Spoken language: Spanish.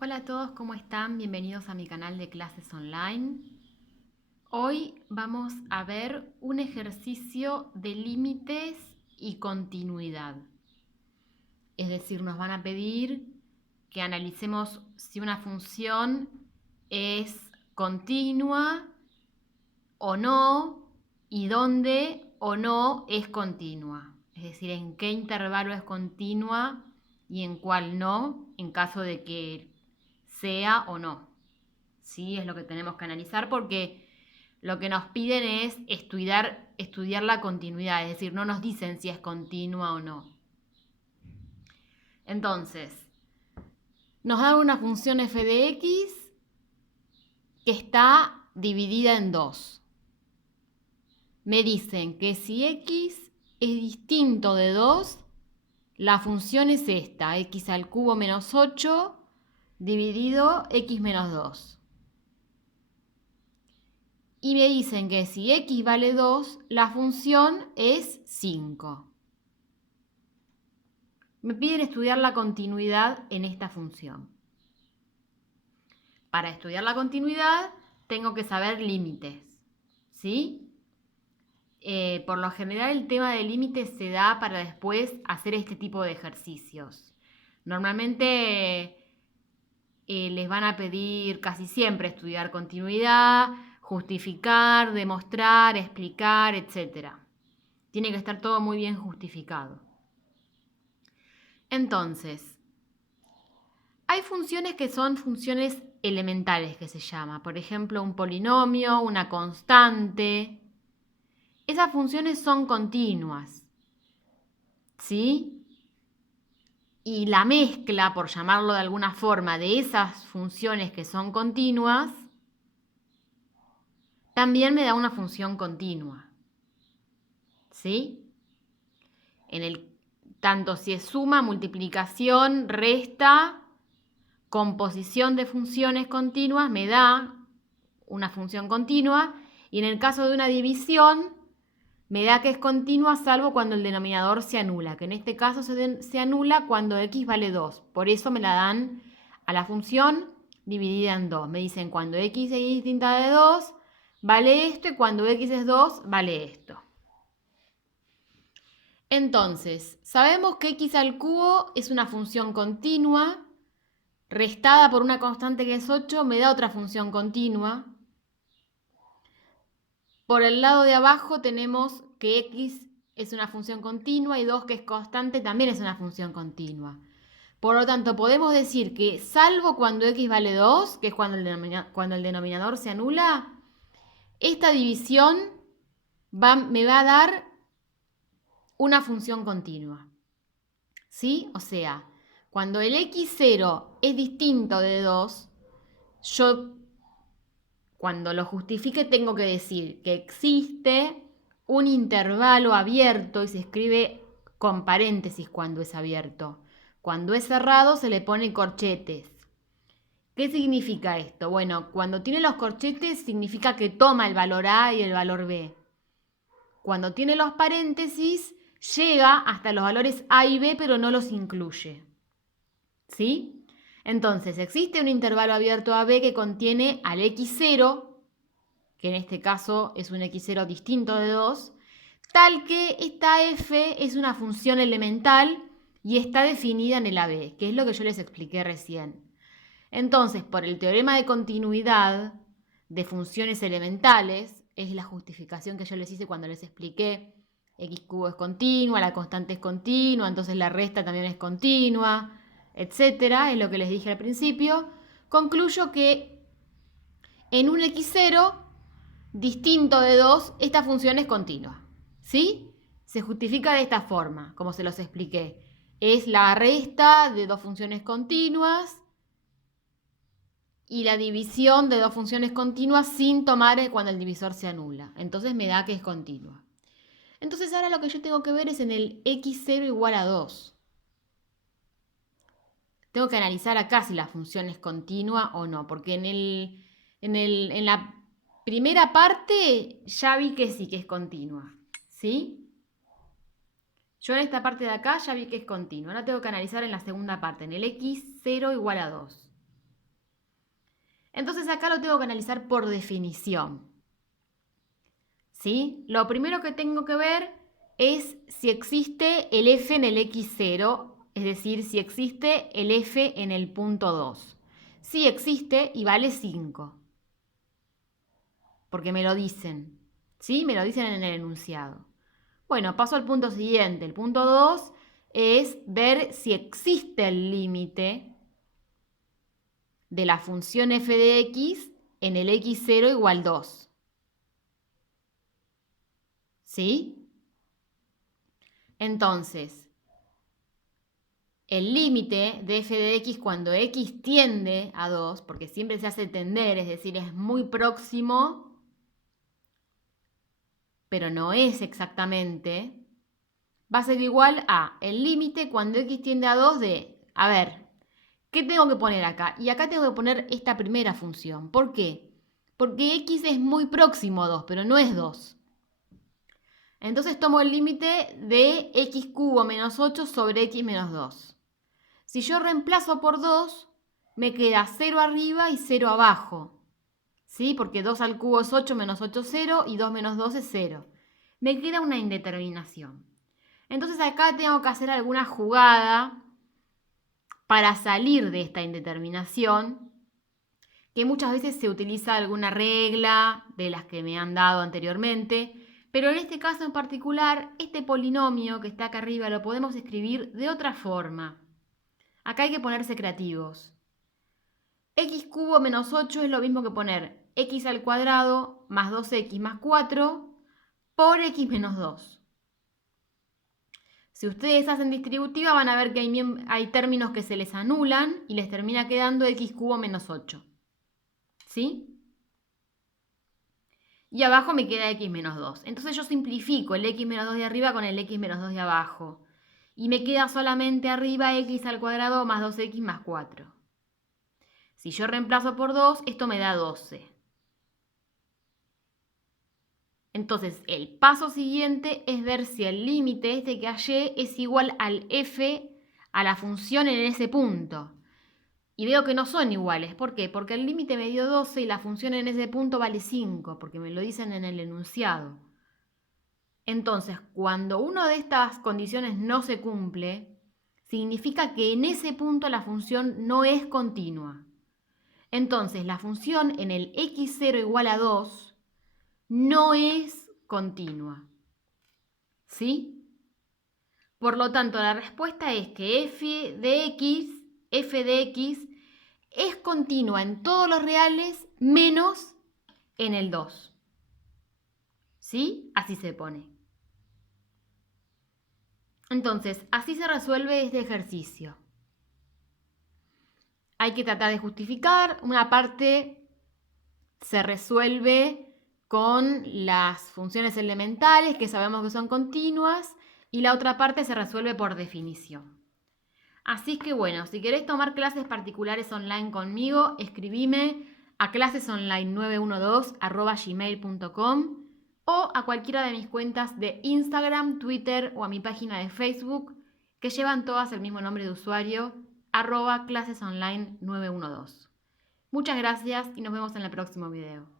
Hola a todos, ¿cómo están? Bienvenidos a mi canal de clases online. Hoy vamos a ver un ejercicio de límites y continuidad. Es decir, nos van a pedir que analicemos si una función es continua o no y dónde o no es continua. Es decir, en qué intervalo es continua y en cuál no, en caso de que sea o no. ¿Sí? Es lo que tenemos que analizar porque lo que nos piden es estudiar la continuidad, es decir, no nos dicen si es continua o no. Entonces, nos dan una función f de x que está dividida en dos. Me dicen que si x es distinto de 2, la función es esta, x al cubo menos 8 dividido x menos 2. Y me dicen que si x vale 2, la función es 5. Me piden estudiar la continuidad en esta función. Para estudiar la continuidad tengo que saber límites, ¿sí? Por lo general el tema de límites se da para después hacer este tipo de ejercicios. Normalmente les van a pedir casi siempre estudiar continuidad, justificar, demostrar, explicar, etc. Tiene que estar todo muy bien justificado. Entonces, hay funciones que son funciones elementales que se llama. Por ejemplo, un polinomio, una constante. Esas funciones son continuas, ¿sí? Y la mezcla, por llamarlo de alguna forma, de esas funciones que son continuas, también me da una función continua, ¿sí? Tanto si es suma, multiplicación, resta, composición de funciones continuas, me da una función continua. Y en el caso de una división, me da que es continua salvo cuando el denominador se anula, que en este caso se anula cuando x vale 2. Por eso me la dan a la función dividida en 2. Me dicen cuando x es distinta de 2, vale esto, y cuando x es 2, vale esto. Entonces, sabemos que x al cubo es una función continua, restada por una constante que es 8, me da otra función continua. Por el lado de abajo tenemos que x es una función continua y 2 que es constante también es una función continua. Por lo tanto, podemos decir que salvo cuando x vale 2, que es cuando el denominador se anula, esta división me va a dar una función continua. ¿Sí? O sea, cuando el x0 es distinto de 2, yo cuando lo justifique tengo que decir que existe un intervalo abierto y se escribe con paréntesis cuando es abierto. Cuando es cerrado se le pone corchetes. ¿Qué significa esto? Bueno, cuando tiene los corchetes significa que toma el valor A y el valor B. Cuando tiene los paréntesis llega hasta los valores A y B pero no los incluye. ¿Sí? Entonces existe un intervalo abierto AB que contiene al x0, que en este caso es un x0 distinto de 2, tal que esta f es una función elemental y está definida en el AB, que es lo que yo les expliqué recién. Entonces, por el teorema de continuidad de funciones elementales, es la justificación que yo les hice cuando les expliqué x cubo es continua, la constante es continua, entonces la resta también es continua, etcétera, es lo que les dije al principio. Concluyo que en un x0 distinto de 2, esta función es continua. ¿Sí? Se justifica de esta forma, como se los expliqué. Es la resta de dos funciones continuas y la división de dos funciones continuas sin tomar cuando el divisor se anula. Entonces me da que es continua. Entonces ahora lo que yo tengo que ver es en el x0 igual a 2. Tengo que analizar acá si la función es continua o no, porque en la primera parte ya vi que sí que es continua, ¿sí? Yo en esta parte de acá ya vi que es continua. Ahora tengo que analizar en la segunda parte, en el x0 igual a 2. Entonces acá lo tengo que analizar por definición. ¿Sí? Lo primero que tengo que ver es si existe el f en el x0, es decir, si existe el f en el punto 2. Sí existe y vale 5, porque me lo dicen, ¿sí? Me lo dicen en el enunciado. Bueno, paso al punto siguiente. El punto 2 es ver si existe el límite de la función f de x en el x0 igual 2. ¿Sí? Entonces, el límite de f de x cuando x tiende a 2, porque siempre se hace tender, es decir, es muy próximo, pero no es exactamente, va a ser igual a el límite cuando x tiende a 2 de, a ver, ¿qué tengo que poner acá? Y acá tengo que poner esta primera función. ¿Por qué? Porque x es muy próximo a 2, pero no es 2. Entonces tomo el límite de x cubo menos 8 sobre x menos 2. Si yo reemplazo por 2, me queda 0 arriba y 0 abajo. ¿Sí? Porque 2 al cubo es 8 menos 8 es 0 y 2 menos 2 es 0. Me queda una indeterminación. Entonces acá tengo que hacer alguna jugada para salir de esta indeterminación, que muchas veces se utiliza alguna regla de las que me han dado anteriormente, pero en este caso en particular, este polinomio que está acá arriba lo podemos escribir de otra forma. Acá hay que ponerse creativos. X cubo menos 8 es lo mismo que poner x al cuadrado más 2x más 4 por x menos 2. Si ustedes hacen distributiva van a ver que hay términos que se les anulan y les termina quedando x cubo menos 8. ¿Sí? Y abajo me queda x menos 2. Entonces yo simplifico el x menos 2 de arriba con el x menos 2 de abajo. Y me queda solamente arriba x al cuadrado más 2x más 4. Si yo reemplazo por 2, esto me da 12. Entonces el paso siguiente es ver si el límite este que hallé es igual al f a la función en ese punto. Y veo que no son iguales. ¿Por qué? Porque el límite me dio 12 y la función en ese punto vale 5, porque me lo dicen en el enunciado. Entonces, cuando una de estas condiciones no se cumple, significa que en ese punto la función no es continua. Entonces, la función en el x0 igual a 2 no es continua. ¿Sí? Por lo tanto, la respuesta es que f de x es continua en todos los reales menos en el 2. ¿Sí? Así se pone. Entonces, así se resuelve este ejercicio. Hay que tratar de justificar. Una parte se resuelve con las funciones elementales que sabemos que son continuas y la otra parte se resuelve por definición. Así que bueno, si querés tomar clases particulares online conmigo, escribime a clasesonline912@gmail.com o a cualquiera de mis cuentas de Instagram, Twitter o a mi página de Facebook, que llevan todas el mismo nombre de usuario, @clasesonline912. Muchas gracias y nos vemos en el próximo video.